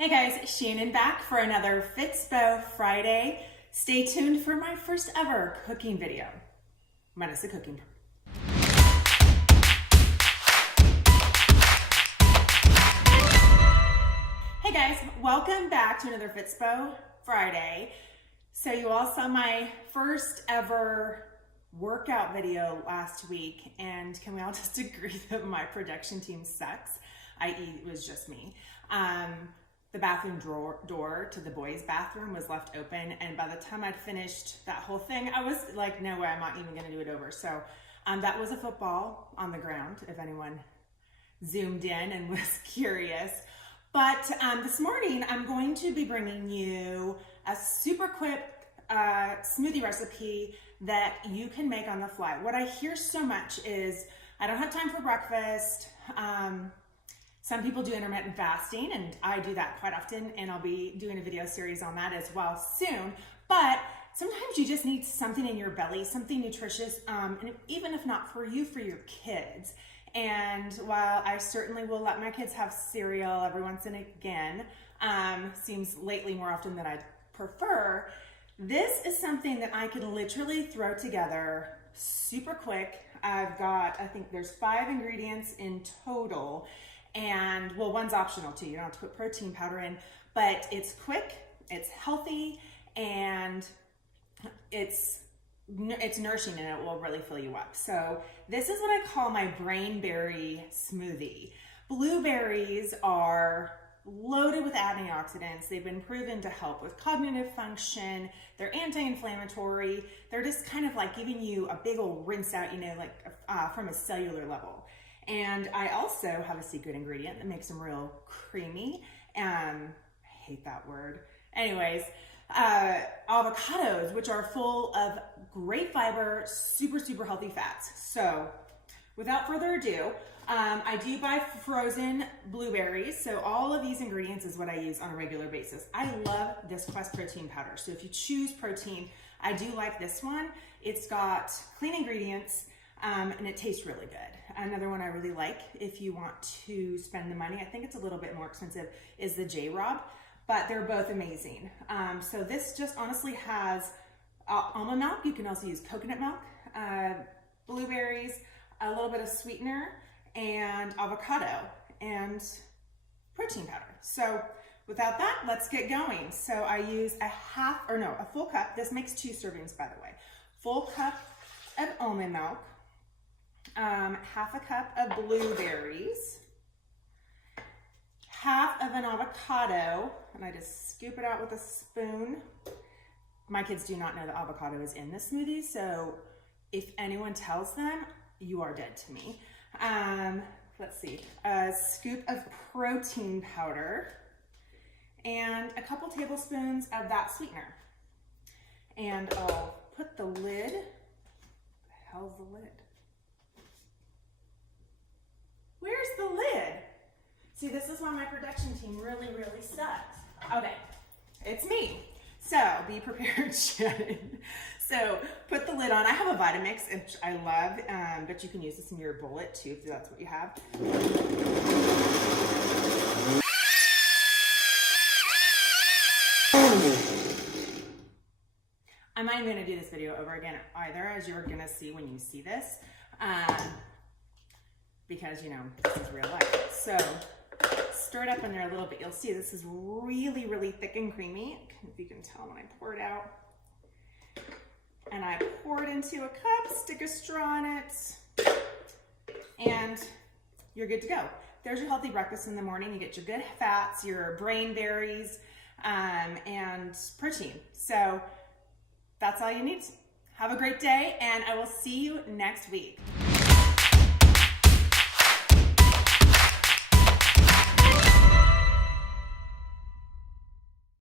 Hey guys, Shannon back for another Fitspo Friday. Stay tuned for my first ever cooking video, minus the cooking part. Hey guys, welcome back to another Fitspo Friday. So you all saw my first ever workout video last week, and can we all just agree that my production team sucks, i.e. it was just me. The bathroom door to the boys' bathroom was left open, and by the time I'd finished that whole thing, I was like, no way, I'm not even gonna do it over. So that was a football on the ground, if anyone zoomed in and was curious. But this morning, I'm going to be bringing you a super quick smoothie recipe that you can make on the fly. What I hear so much is, I don't have time for breakfast. Some people do intermittent fasting, and I do that quite often, and I'll be doing a video series on that as well soon. But sometimes you just need something in your belly, something nutritious, and even if not for you, for your kids. And while I certainly will let my kids have cereal every once and again, seems lately more often than I'd prefer, this is something that I can literally throw together super quick. I've got, I think there's 5 ingredients in total. And well, one's optional too. You don't have to put protein powder in, but it's quick, it's healthy, and it's nourishing, and it will really fill you up. So this is what I call my Brain Berry Smoothie. Blueberries are loaded with antioxidants. They've been proven to help with cognitive function. They're anti-inflammatory. They're just kind of like giving you a big old rinse out, you know, like from a cellular level. And I also have a secret ingredient that makes them real creamy. I hate that word. Anyways, avocados, which are full of great fiber, super healthy fats. So without further ado, I do buy frozen blueberries. So all of these ingredients is what I use on a regular basis. I love this Quest protein powder. So if you choose protein, I do like this one. It's got clean ingredients, and it tastes really good. Another one I really like, if you want to spend the money, I think it's a little bit more expensive, is the J-Rob, but they're both amazing. So this just honestly has almond milk. You can also use coconut milk, blueberries, a little bit of sweetener, and avocado, and protein powder. So without that, let's get going. So I use a full cup. This makes 2 servings, by the way. Full cup of almond milk, half a cup of blueberries, half of an avocado, and I just scoop it out with a spoon. My kids do not know that avocado is in the smoothie, so if anyone tells them, you are dead to me. Let's see, a scoop of protein powder, and a couple tablespoons of that sweetener. And I'll put the lid, the hell's the lid? Where's the lid? See, this is why my production team really sucks. Okay, it's me. So be prepared, Shannon. So put the lid on. I have a Vitamix, which I love, but you can use this in your bullet too, if that's what you have. I'm not even gonna do this video over again either, as you're gonna see when you see this. Because, you know, this is real life. So stir it up in there a little bit. You'll see this is really thick and creamy, if you can tell when I pour it out. And I pour it into a cup, stick a straw in it, and you're good to go. There's your healthy breakfast in the morning. You get your good fats, your brain berries, and protein. So that's all you need. Have a great day, and I will see you next week.